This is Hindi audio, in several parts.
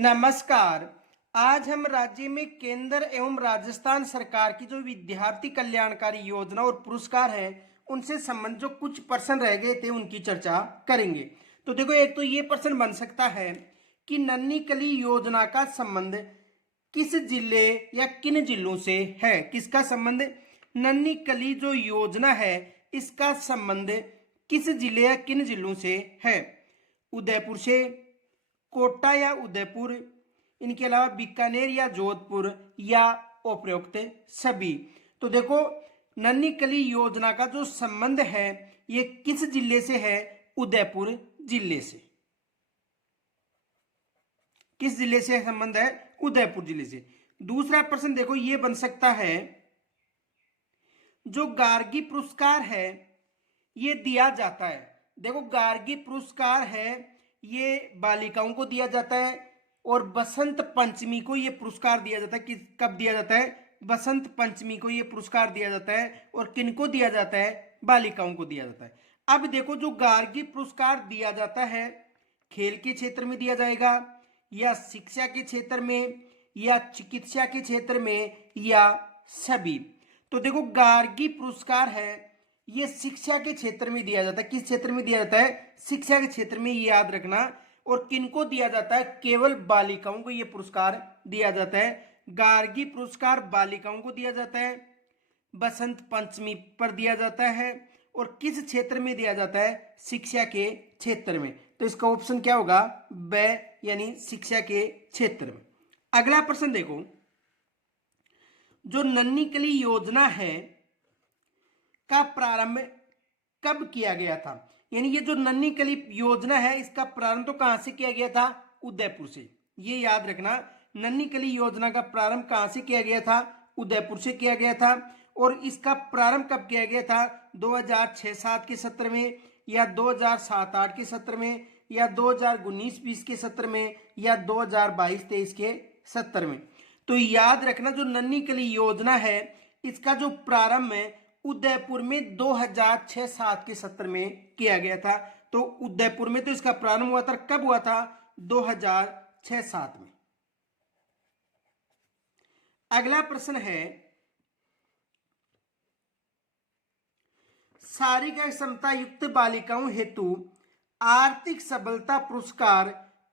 नमस्कार। आज हम राज्य में केंद्र एवं राजस्थान सरकार की जो विद्यार्थी कल्याणकारी योजना और पुरस्कार है उनसे संबंधित जो कुछ प्रश्न रह गए थे उनकी चर्चा करेंगे। तो देखो, एक तो ये प्रश्न बन सकता है कि नन्ही कली योजना का संबंध किस जिले या किन जिलों से है। किसका संबंध? नन्ही कली जो योजना है इसका संबंध किस जिले या किन जिलों से है? उदयपुर से, कोटा या उदयपुर, इनके अलावा बीकानेर या जोधपुर, या उपरोक्त सभी। तो देखो, नन्ही कली योजना का जो संबंध है ये किस जिले से है? उदयपुर जिले से। किस जिले से संबंध है? उदयपुर जिले से। दूसरा प्रश्न देखो, ये बन सकता है जो गार्गी पुरस्कार है ये दिया जाता है। देखो, गार्गी पुरस्कार है ये बालिकाओं को दिया जाता है और बसंत पंचमी को ये पुरस्कार दिया जाता है। किस कब दिया जाता है? बसंत पंचमी को ये पुरस्कार दिया जाता है। और किनको दिया जाता है? बालिकाओं को दिया जाता है। अब देखो, जो गार्गी पुरस्कार दिया जाता है खेल के क्षेत्र में दिया जाएगा, या शिक्षा के क्षेत्र में, या चिकित्सा के क्षेत्र में, या सभी। तो देखो, गार्गी पुरस्कार है ये शिक्षा के क्षेत्र में दिया जाता है। किस क्षेत्र में दिया जाता है? शिक्षा के क्षेत्र में, ये याद रखना। और किनको दिया जाता है? केवल बालिकाओं को ये पुरस्कार दिया जाता है। गार्गी पुरस्कार बालिकाओं को दिया जाता है, बसंत पंचमी पर दिया जाता है, और किस क्षेत्र में दिया जाता है? शिक्षा के क्षेत्र में। तो इसका ऑप्शन क्या होगा? ब, यानी शिक्षा के क्षेत्र में। अगला प्रश्न देखो, जो नन्ही कली योजना है का प्रारंभ कब किया गया था? यानी ये जो नन्ही कली योजना है इसका प्रारंभ तो कहां से किया गया था? उदयपुर से। ये याद रखना, नन्ही कली योजना का प्रारंभ कहां से किया गया था? उदयपुर से किया गया था। और इसका प्रारंभ कब किया गया था? 2006-07 के सत्र में, या 2007-08 के सत्र में, या 2019-20 के सत्र में, या 2022-23 के सत्र में। तो याद रखना, जो नन्ही कली योजना है इसका जो प्रारंभ है उदयपुर में 2006-07 के सत्र में किया गया था। तो उदयपुर में तो इसका प्रारंभ हुआ था। कब हुआ था? 2006-07 में। अगला प्रश्न है, शारीरिक क्षमता युक्त बालिकाओं हेतु आर्थिक सबलता पुरस्कार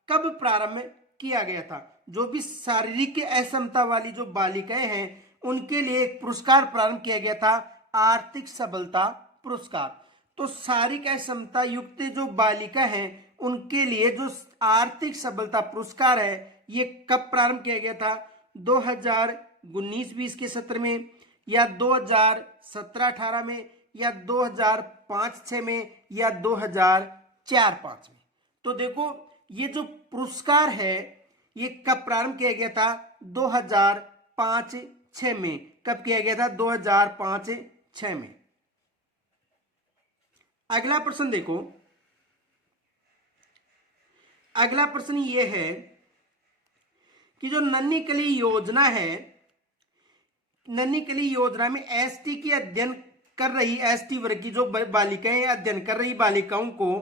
कब प्रारंभ किया गया था? जो भी शारीरिक अक्षमता वाली जो बालिकाएं हैं उनके लिए एक पुरस्कार प्रारंभ किया गया था, आर्थिक सबलता पुरस्कार। तो शारीरिक अक्षमता युक्त जो बालिका हैं उनके लिए जो आर्थिक सबलता पुरस्कार है ये कब प्रारंभ किया गया था? 2019-20 के सत्र में, या 2017-18 में, या 2005-06 में, या 2004-05 में। तो देखो, ये जो पुरस्कार है ये कब प्रारंभ किया गया था? 2005-06 में। कब किया गया था? 2005-06 में। अगला प्रश्न देखो, अगला प्रश्न ये है कि जो नन्ही कली योजना है, नन्ही कली योजना में एसटी की अध्ययन कर रही, एसटी वर्ग की जो बालिकाएं अध्ययन कर रही बालिकाओं को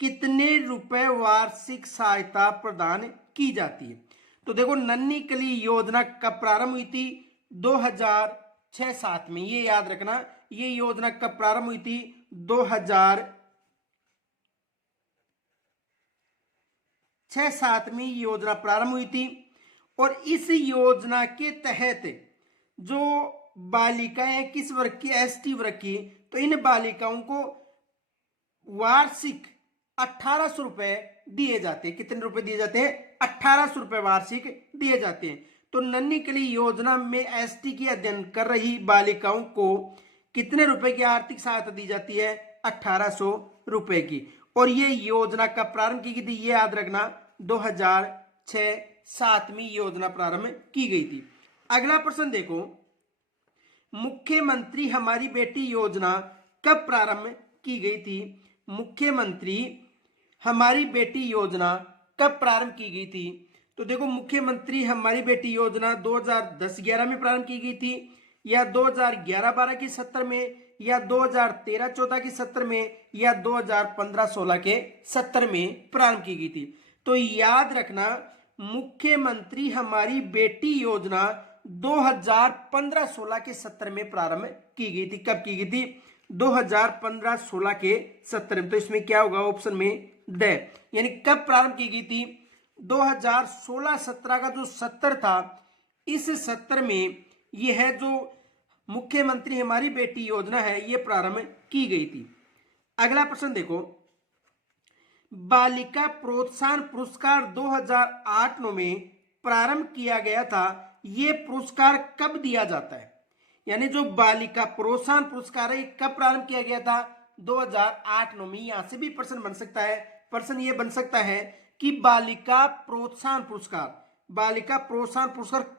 कितने रुपए वार्षिक सहायता प्रदान की जाती है? तो देखो, नन्ही कली योजना कब प्रारंभ हुई थी? 2006-07 में। ये याद रखना, ये योजना कब प्रारंभ हुई थी? 2006-07 में ये योजना प्रारंभ हुई थी। और इस योजना के तहत जो बालिकाएं किस वर्ग की? एसटी वर्ग की। तो इन बालिकाओं को वार्षिक 1800 रुपए दिए जाते हैं। कितने रुपए दिए जाते हैं? 1800 रुपए वार्षिक दिए जाते हैं। तो नन्ही कली योजना में एसटी की अध्ययन कर रही बालिकाओं को कितने रुपए की आर्थिक सहायता दी जाती है? 1800 रुपए की। और ये योजना कब प्रारंभ की गई थी? ये याद रखना, 2006-07 में योजना प्रारंभ की गई थी। अगला प्रश्न देखो, मुख्यमंत्री हमारी बेटी योजना कब प्रारंभ की गई थी? मुख्यमंत्री हमारी बेटी योजना कब प्रारंभ की गई थी? तो देखो, मुख्यमंत्री हमारी बेटी योजना 2010-11 में प्रारंभ की गई थी, या 2011-12 के सत्र में, या 2013-14 के सत्र में, या 2015-16 के सत्र में प्रारंभ की गई थी। तो याद रखना, मुख्यमंत्री हमारी बेटी योजना 2015-16 के सत्र में प्रारंभ की गई थी। कब की गई थी? 2015-16 के सत्र में। तो इसमें क्या होगा? ऑप्शन में ड, यानी कब प्रारंभ की गई थी? 2016-17 का जो सत्र था, इस सत्र में यह जो मुख्यमंत्री हमारी बेटी योजना है यह प्रारंभ की गई थी। अगला प्रश्न देखो, बालिका प्रोत्साहन पुरस्कार 2008-9 में प्रारंभ किया गया था, यह पुरस्कार कब दिया जाता है? यानी जो बालिका प्रोत्साहन पुरस्कार है कब प्रारंभ किया गया था? 2008-9 में। यहां से भी प्रश्न बन सकता है। प्रश्न यह बन सकता है कि बालिका प्रोत्साहन पुरस्कार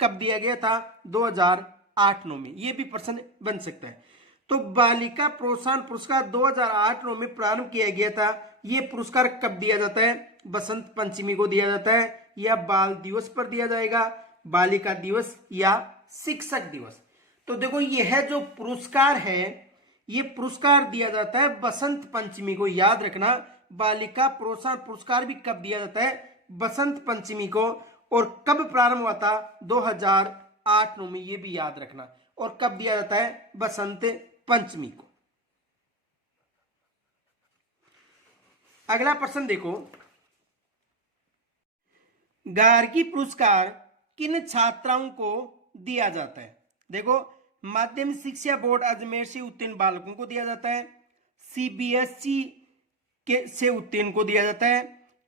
कब दिया गया था? 2008-9 में। यह भी प्रश्न बन सकता है। तो बालिका प्रोत्साहन पुरस्कार 2008-9 में प्रारंभ किया गया था। यह पुरस्कार कब दिया जाता है? बसंत पंचमी को दिया जाता है, या बाल दिवस पर दिया जाएगा, बालिका दिवस या शिक्षक दिवस। तो देखो, यह जो पुरस्कार है यह पुरस्कार दिया जाता है बसंत पंचमी को। याद रखना, बालिका प्रोत्साहन पुरस्कार भी कब दिया जाता है? बसंत पंचमी को। और कब प्रारंभ हुआ था? 2008-9 में। यह भी याद रखना। और कब दिया जाता है? बसंत पंचमी को। अगला प्रश्न देखो, गार्गी पुरस्कार किन छात्राओं को दिया जाता है? देखो, माध्यमिक शिक्षा बोर्ड अजमेर से उत्तीर्ण बालकों को दिया जाता है, सीबीएसई से उत्तीर्ण को दिया जाता है,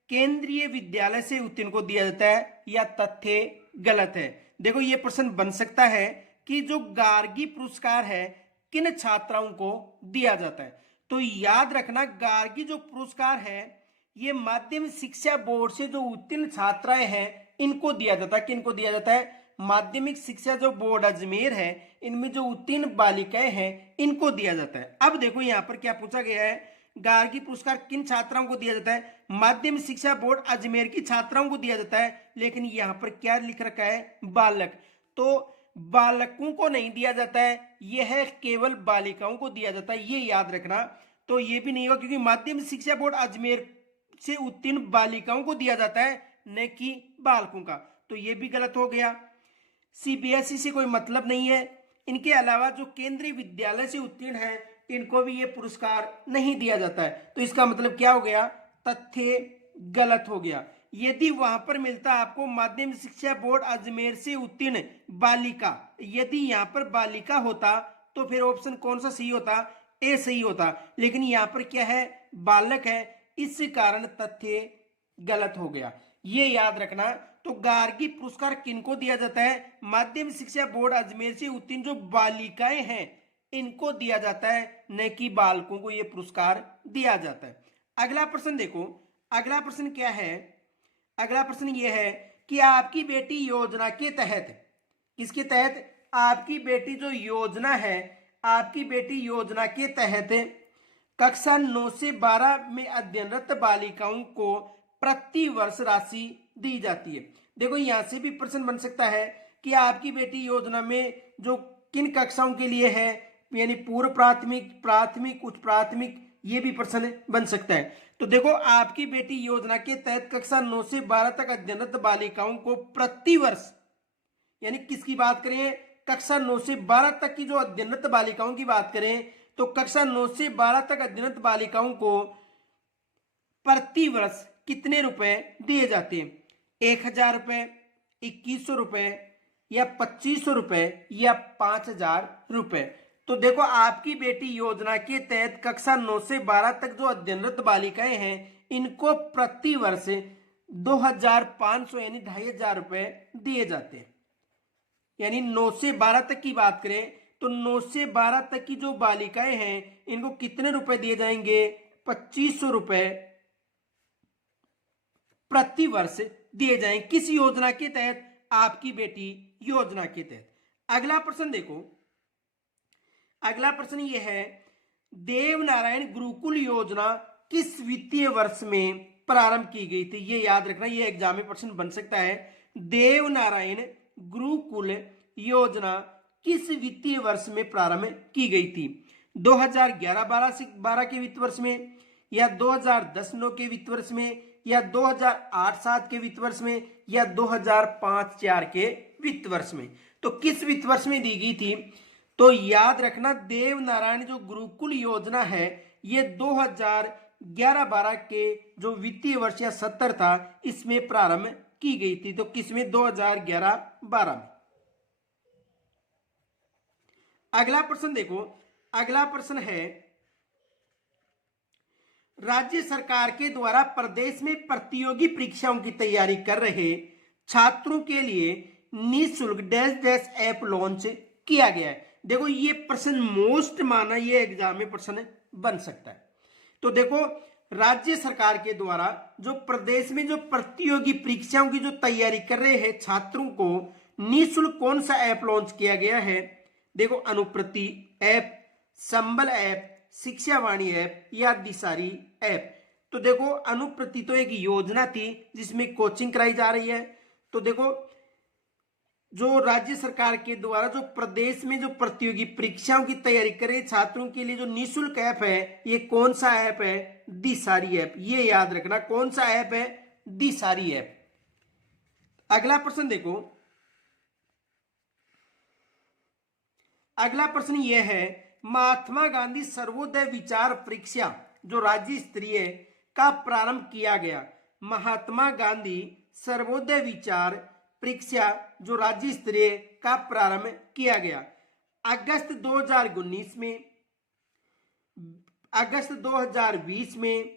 केंद्रीय विद्यालय से उत्तीर्ण को दिया जाता है, या तथ्य गलत है? देखो, यह प्रश्न बन सकता है कि जो गार्गी पुरस्कार है किन छात्राओं को दिया जाता है। तो याद रखना, गार्गी जो पुरस्कार है ये माध्यमिक शिक्षा बोर्ड से जो उत्तीर्ण छात्राएं हैं इनको दिया जाता है। किनको दिया जाता है? माध्यमिक शिक्षा जो बोर्ड अजमेर है इनमें जो उत्तीर्ण बालिकाएं हैं इनको दिया जाता है। अब देखो, यहां पर क्या पूछा गया है? गार्गी पुरस्कार किन छात्राओं को दिया जाता है? माध्यमिक शिक्षा बोर्ड अजमेर की छात्राओं को दिया जाता है। लेकिन यहां पर क्या लिख रखा है? बालक। तो बालकों को नहीं दिया जाता है, यह केवल बालिकाओं को दिया जाता है। ये याद रखना। तो ये भी नहीं होगा, क्योंकि माध्यमिक शिक्षा बोर्ड अजमेर से उत्तीर्ण बालिकाओं को दिया जाता है, न कि बालकों का। तो ये भी गलत हो गया। सीबीएसई से कोई मतलब नहीं है। इनके अलावा जो केंद्रीय विद्यालय से उत्तीर्ण है इनको भी ये पुरस्कार नहीं दिया जाता है। तो इसका मतलब क्या हो गया? तथ्य गलत हो गया। यदि वहां पर मिलता आपको माध्यमिक शिक्षा बोर्ड अजमेर से उत्तीर्ण बालिका, यदि यहां पर बालिका होता तो फिर ऑप्शन कौन सा सही होता? ए सही होता। लेकिन यहां पर क्या है? बालक है, इस कारण तथ्य गलत हो गया। ये याद रखना। तो गार्गी पुरस्कार किनको दिया जाता है? माध्यमिक शिक्षा बोर्ड अजमेर से उत्तीर्ण जो बालिकाएं हैं इनको दिया जाता है, न कि बालकों को यह पुरस्कार दिया जाता है। अगला प्रश्न देखो, अगला प्रश्न क्या है? अगला प्रश्न यह है कि आपकी बेटी योजना के तहत, किसके तहत? आपकी बेटी जो योजना है, आपकी बेटी योजना के तहत कक्षा 9 से 12 में अध्ययनरत बालिकाओं को प्रति वर्ष राशि दी जाती है। देखो, यहां से भी प्रश्न बन सकता है कि आपकी बेटी योजना में जो किन कक्षाओं के लिए है, यानी पूर्व प्राथमिक, प्राथमिक, उच्च प्राथमिक, ये भी प्रश्न बन सकता है। तो देखो, आपकी बेटी योजना के तहत कक्षा 9 से 12 तक अध्ययनरत बालिकाओं को प्रति वर्ष, यानी किसकी बात करें? कक्षा 9 से 12 तक की जो अध्ययनरत बालिकाओं की बात करें तो कक्षा 9 से 12 तक अध्ययनरत बालिकाओं को प्रति वर्ष कितने रुपए दिए जाते हैं? 1000 रुपए, 2100 रुपए, या 2500 रुपए, या 5000 रुपए? तो देखो, आपकी बेटी योजना के तहत कक्षा 9 से 12 तक जो अध्ययनरत बालिकाएं हैं इनको प्रति वर्ष 2500 यानी 2500 रुपए दिए जाते हैं। यानी 9 से 12 तक की बात करें तो 9 से 12 तक की जो बालिकाएं हैं इनको कितने रुपए दिए जाएंगे? 2500 रुपए प्रति वर्ष दिए जाएंगे। किस योजना के तहत? आपकी बेटी योजना के तहत। अगला प्रश्न देखो, अगला प्रश्न यह है, देवनारायण गुरुकुल योजना किस वित्तीय वर्ष में प्रारंभ की गई थी? ये याद रखना, ये एग्जाम में प्रश्न बन सकता है। देवनारायण गुरुकुल योजना किस वित्तीय वर्ष में प्रारंभ की गई थी? 2011-12 के वित्त वर्ष में, या 2010-9 के वित्त वर्ष में, या 2008-7 के वित्त वर्ष में या 2005-4 के वित्त वर्ष में। तो किस वित्त वर्ष में दी गई थी? तो याद रखना, देव नारायण जो गुरुकुल योजना है ये 2011-12 के जो वित्तीय वर्ष या सत्र था इसमें प्रारंभ की गई थी। तो किसमें? 2011-12 में। अगला प्रश्न देखो, अगला प्रश्न है, राज्य सरकार के द्वारा प्रदेश में प्रतियोगी परीक्षाओं की तैयारी कर रहे छात्रों के लिए निःशुल्क डैश डैश ऐप लॉन्च किया गया है। देखो ये प्रश्न मोस्ट माना ये एग्जाम में प्रश्न बन सकता है। तो देखो राज्य सरकार के द्वारा जो प्रदेश में जो प्रतियोगी परीक्षाओं की जो तैयारी कर रहे हैं छात्रों को निःशुल्क कौन सा ऐप लॉन्च किया गया है? देखो अनुप्रति ऐप, संबल ऐप, शिक्षावाणी ऐप या दिशारी ऐप। तो देखो अनुप्रति तो एक योजना थी जिसमें कोचिंग कराई जा रही है। तो देखो जो राज्य सरकार के द्वारा जो प्रदेश में जो प्रतियोगी परीक्षाओं की तैयारी कर रहे छात्रों के लिए जो निःशुल्क ऐप है ये कौन सा ऐप है? दिशारी ऐप। ये याद रखना कौन सा ऐप है? दिशारी ऐप। अगला प्रश्न देखो, अगला प्रश्न यह है, महात्मा गांधी सर्वोदय विचार परीक्षा जो राज्य स्तरीय का प्रारंभ किया गया। महात्मा गांधी सर्वोदय विचार परीक्षा जो राज्य स्तरीय का प्रारंभ किया गया अगस्त 2019 में, अगस्त 2020 में,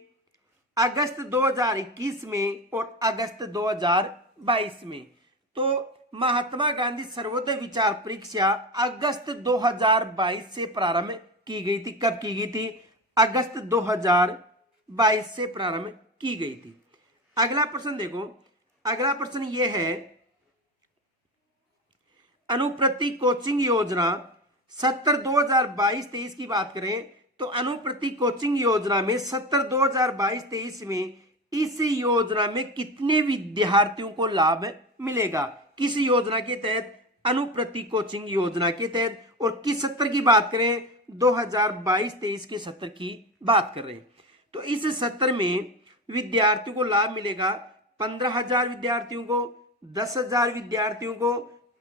अगस्त 2021 में और अगस्त 2022 में। तो महात्मा गांधी सर्वोदय विचार परीक्षा अगस्त 2022 से प्रारंभ की गई थी। कब की गई थी? अगस्त 2022 से प्रारंभ की गई थी। अगला प्रश्न देखो, अगला प्रश्न यह है, अनुप्रति कोचिंग योजना सत्र 2022-23 की बात करें तो अनुप्रति कोचिंग योजना में सत्र 2022-23 में इस योजना में कितने विद्यार्थियों को लाभ मिलेगा? किस योजना के तहत? अनुप्रति कोचिंग योजना के तहत। और किस सत्र की बात करें? 2022-23 के सत्र की बात कर रहे हैं। तो इस सत्र में विद्यार्थियों को लाभ मिलेगा 15,000 विद्यार्थियों को, 10,000 विद्यार्थियों को,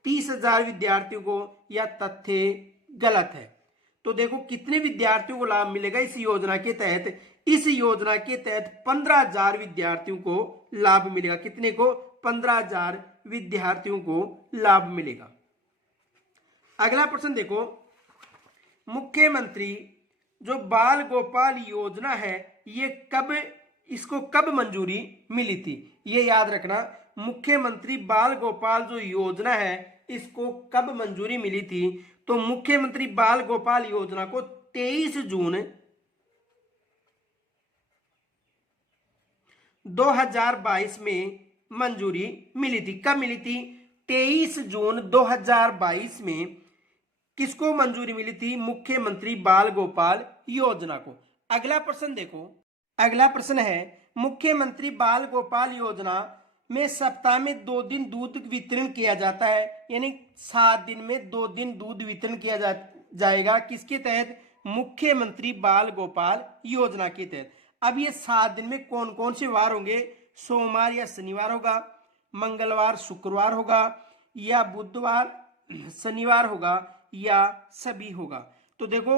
30,000 विद्यार्थियों को, या तथ्य गलत है। तो देखो कितने विद्यार्थियों को लाभ मिलेगा इस योजना के तहत? इस योजना के तहत 15,000 विद्यार्थियों को लाभ मिलेगा। कितने को? 15,000 विद्यार्थियों को लाभ मिलेगा। अगला प्रश्न देखो, मुख्यमंत्री जो बाल गोपाल योजना है ये कब, इसको कब मंजूरी मिली थी? ये याद रखना, मुख्यमंत्री बाल गोपाल जो योजना है इसको कब मंजूरी मिली थी? तो मुख्यमंत्री बाल गोपाल योजना को 23 जून 2022 में मंजूरी मिली थी। कब मिली थी? 23 जून 2022 में किसको मंजूरी मिली थी? मुख्यमंत्री बाल गोपाल योजना को। अगला प्रश्न देखो, अगला प्रश्न है, मुख्यमंत्री बाल गोपाल योजना में सप्ताह में 2 दिन दूध वितरण किया जाता है, यानी 7 दिन में 2 दिन दूध वितरण किया जाएगा। किसके तहत? मुख्यमंत्री बाल गोपाल योजना के तहत। अब ये 7 दिन में कौन कौन से वार होंगे? सोमवार या शनिवार होगा, मंगलवार शुक्रवार होगा, या बुधवार शनिवार होगा, या सभी होगा। तो देखो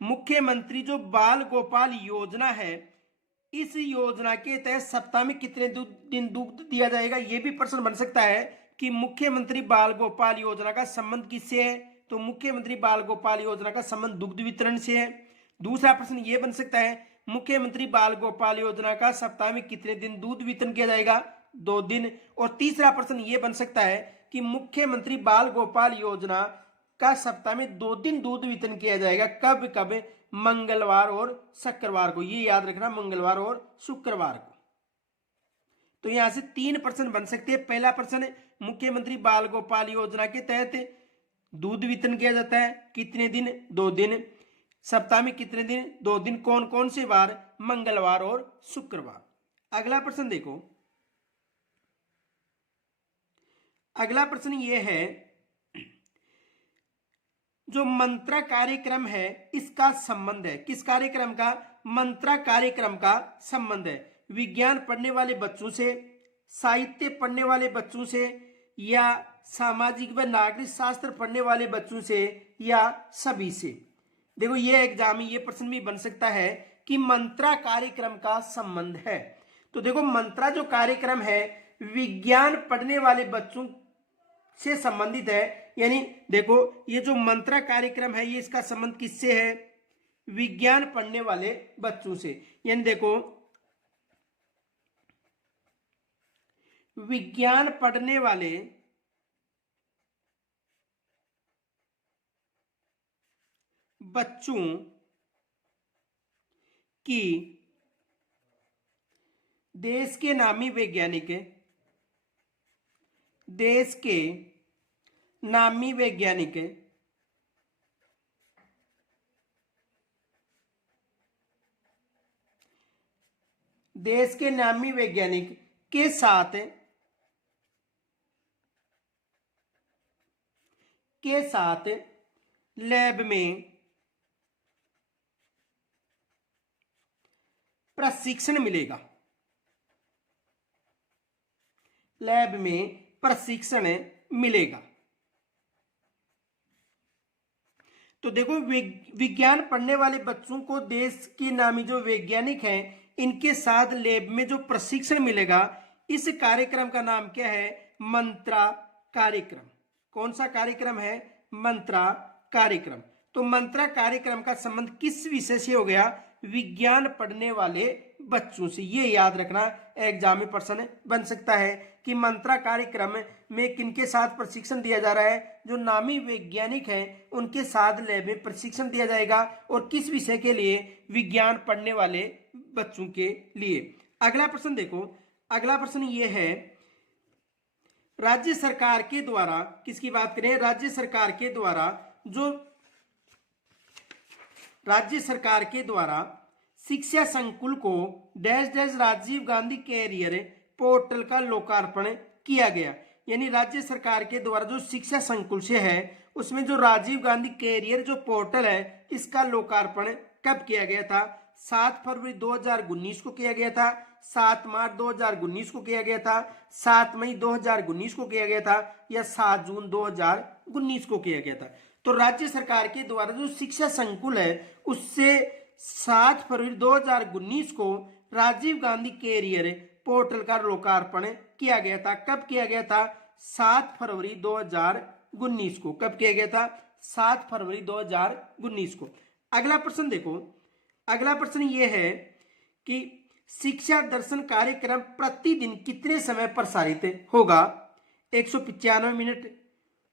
मुख्यमंत्री जो बाल गोपाल योजना है इस योजना के तहत सप्ताह में कितने दिन दूध दिया जाएगा? यह भी प्रश्न बन सकता है कि मुख्यमंत्री बाल गोपाल योजना का संबंध किससे है? तो मुख्यमंत्री बाल गोपाल योजना का संबंध दुग्ध वितरण से है। दूसरा प्रश्न यह बन सकता है, मुख्यमंत्री बाल गोपाल योजना का सप्ताह में कितने दिन दूध वितरण किया जाएगा? 2 दिन। और तीसरा प्रश्न यह बन सकता है कि मुख्यमंत्री बाल गोपाल योजना का सप्ताह में 2 दिन दूध वितरण किया जाएगा। कब कब? मंगलवार और शुक्रवार को। ये याद रखना, मंगलवार और शुक्रवार को। तो यहां से 3 प्रश्न बन सकते हैं। पहला प्रश्न, मुख्यमंत्री बाल गोपाल योजना के तहत दूध वितरण किया जाता है, कितने दिन? 2 दिन। सप्ताह में कितने दिन? 2 दिन। कौन कौन से वार? मंगलवार और शुक्रवार। अगला प्रश्न देखो, अगला प्रश्न ये है, जो मंत्रा कार्यक्रम है इसका संबंध है। किस कार्यक्रम का? मंत्रा कार्यक्रम का संबंध है। विज्ञान पढ़ने वाले बच्चों से, साहित्य पढ़ने वाले बच्चों से, या सामाजिक व नागरिक शास्त्र पढ़ने वाले बच्चों से, या सभी से। देखो ये एग्जाम में ये प्रश्न भी बन सकता है कि मंत्रा कार्यक्रम का संबंध है। तो देखो मंत्रा जो कार्यक्रम है विज्ञान पढ़ने वाले बच्चों से संबंधित है, यानी देखो ये जो मंत्रा कार्यक्रम है ये इसका संबंध किससे है? विज्ञान पढ़ने वाले बच्चों से। यानी देखो विज्ञान पढ़ने वाले बच्चों की देश के नामी वैज्ञानिक, देश के नामी वैज्ञानिक देश के नामी वैज्ञानिक के साथ लैब में प्रशिक्षण मिलेगा, लैब में प्रशिक्षण मिलेगा। तो देखो विज्ञान पढ़ने वाले बच्चों को देश के नामी जो वैज्ञानिक हैं इनके साथ लैब में जो प्रशिक्षण मिलेगा, इस कार्यक्रम का नाम क्या है? मंत्रा कार्यक्रम। कौन सा कार्यक्रम है? मंत्रा कार्यक्रम। तो मंत्रा कार्यक्रम का संबंध किस विषय से हो गया? विज्ञान पढ़ने वाले बच्चों से। ये याद रखना, एग्जाम में प्रश्न बन सकता है कि मंत्रा कार्यक्रम में किनके साथ प्रशिक्षण दिया जा रहा है? जो नामी वैज्ञानिक हैं उनके साथ लैब में प्रशिक्षण दिया जाएगा। और किस विषय के लिए? विज्ञान पढ़ने वाले बच्चों के लिए। अगला प्रश्न देखो, अगला प्रश्न ये है राज्य सरकार के द्वारा, किसकी बात करें? राज्य सरकार के द्वारा जो राज्य सरकार के द्वारा शिक्षा संकुल को dash dash Rajiv Gandhi career portal का लोकार्पण किया गया। यानी राज्य सरकार के द्वारा जो शिक्षा संकुल से है उसमें जो राजीव गांधी कैरियर जो पोर्टल है इसका लोकार्पण कब किया गया था? 7 फरवरी 2019 को किया गया था, 7 मार्च 2019 को किया गया था, 7 मई 2019 को किया गया था, या 7 जून 2019 को किया गया था। तो राज्य सरकार के द्वारा जो शिक्षा संकुल है उससे 7 फरवरी 2019 को राजीव गांधी कैरियर पोर्टल का लोकार्पण किया गया था। कब किया गया था? 7 फरवरी 2019 को। कब किया गया था? 7 फरवरी 2019 को। अगला प्रश्न देखो, अगला प्रश्न ये है कि शिक्षा दर्शन कार्यक्रम प्रतिदिन कितने समय प्रसारित होगा? 195 मिनट,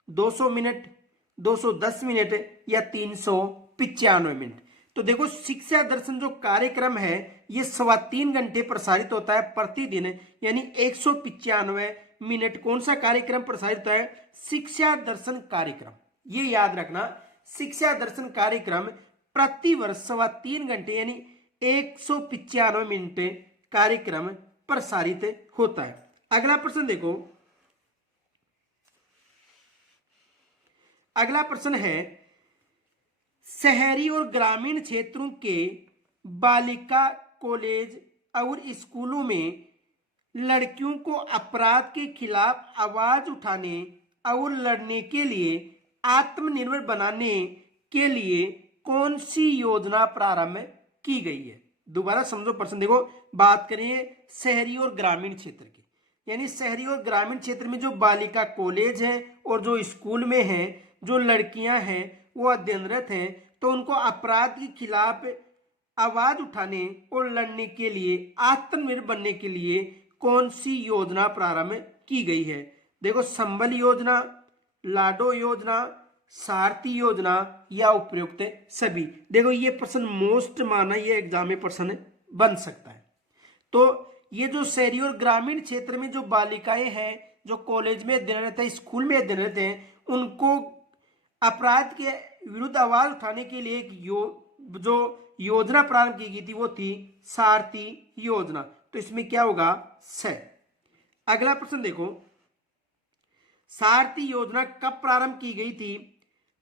200 मिनट, 210 मिनट, या 395 मिनट। तो देखो शिक्षा दर्शन जो कार्यक्रम है ये 3.25 घंटे प्रसारित होता है प्रतिदिन, यानी 195 मिनट। कौन सा कार्यक्रम प्रसारित होता है? शिक्षा दर्शन कार्यक्रम। ये याद रखना, शिक्षा दर्शन कार्यक्रम प्रतिवर्ष 3.25 घंटे यानी 195 मिनट कार्यक्रम प्रसारित होता है। अगला प्रश्न देखो, अगला प्रश्न है शहरी और ग्रामीण क्षेत्रों के बालिका कॉलेज और स्कूलों में लड़कियों को अपराध के खिलाफ आवाज उठाने और लड़ने के लिए आत्मनिर्भर बनाने के लिए कौन सी योजना प्रारंभ की गई है? दोबारा समझो प्रश्न देखो, बात करें शहरी और ग्रामीण क्षेत्र की, यानी शहरी और ग्रामीण क्षेत्र में जो बालिका कॉलेज है और जो स्कूल में है जो लड़कियां हैं वो अध्ययनरत हैं, तो उनको अपराध के खिलाफ आवाज उठाने और लड़ने के लिए आत्मनिर्भर बनने के लिए कौन सी योजना प्रारंभ की गई है? देखो संबल योजना, लाडो योजना, सारथी योजना, या उपयुक्त सभी। देखो ये प्रश्न मोस्ट माना, ये एग्जाम में प्रश्न बन सकता है। तो ये जो शहरी और ग्रामीण क्षेत्र में जो बालिकाएं हैं जो कॉलेज में अध्ययनरत है, स्कूल में अध्ययनरत हैं, उनको अपराध के विरुद्ध आवाज उठाने के लिए जो योजना प्रारंभ की गई थी वो थी सारथी योजना। तो इसमें क्या होगा? स। अगला प्रश्न देखो, सारथी योजना कब प्रारंभ की गई थी?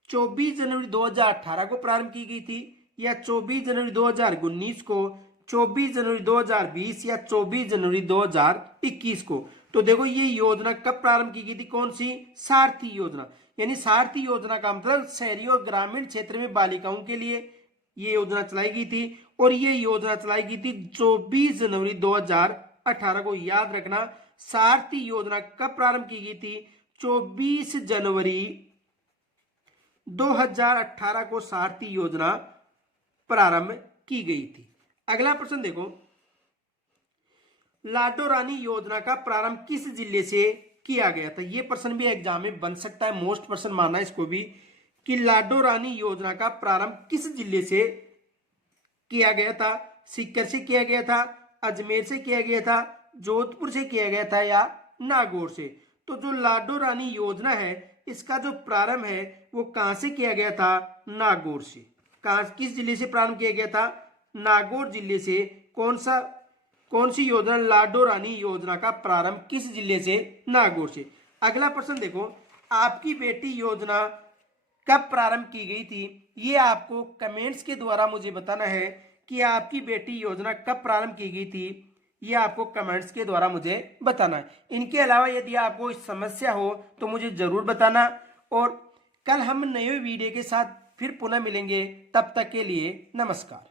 24 जनवरी 2018 को प्रारंभ की गई थी, या 24 जनवरी 2019 को, 24 जनवरी 2020 या 24 जनवरी 2021 को। तो देखो ये योजना कब प्रारंभ की गई थी, कौन सी, सारथी योजना। यानी सारथी योजना का मतलब शहरी और ग्रामीण क्षेत्र में बालिकाओं के लिए ये योजना चलाई गई थी। और ये योजना चलाई गई थी 24 जनवरी 2018 को। याद रखना, सारथी योजना कब प्रारंभ की गई थी, 24 जनवरी 2018 को सारथी योजना प्रारंभ की गई थी। अगला प्रश्न देखो, लाडो रानी योजना का प्रारंभ किस जिले से किया गया था। यह प्रश्न भी एग्जाम में बन सकता है, मोस्ट प्रश्न माना इसको भी, कि लाडो रानी योजना का प्रारंभ किस जिले से किया गया था। सीकर से किया गया था, अजमेर से किया गया था, जोधपुर से किया गया था या नागौर से। तो जो लाडो रानी योजना है इसका जो प्रारंभ है वो कहां से किया गया था, नागौर से। किस जिले से प्रारंभ किया गया था, नागौर जिले से। कौन सी योजना, लाडो रानी योजना का प्रारंभ किस जिले से, नागौर से। अगला प्रश्न देखो, आपकी बेटी योजना कब प्रारंभ की गई थी। ये आपको कमेंट्स के द्वारा मुझे बताना है कि आपकी बेटी योजना कब प्रारंभ की गई थी। ये आपको कमेंट्स के द्वारा मुझे बताना है। इनके अलावा यदि आपको समस्या हो तो मुझे जरूर बताना। और कल हम नए वीडियो के साथ फिर पुनः मिलेंगे, तब तक के लिए नमस्कार।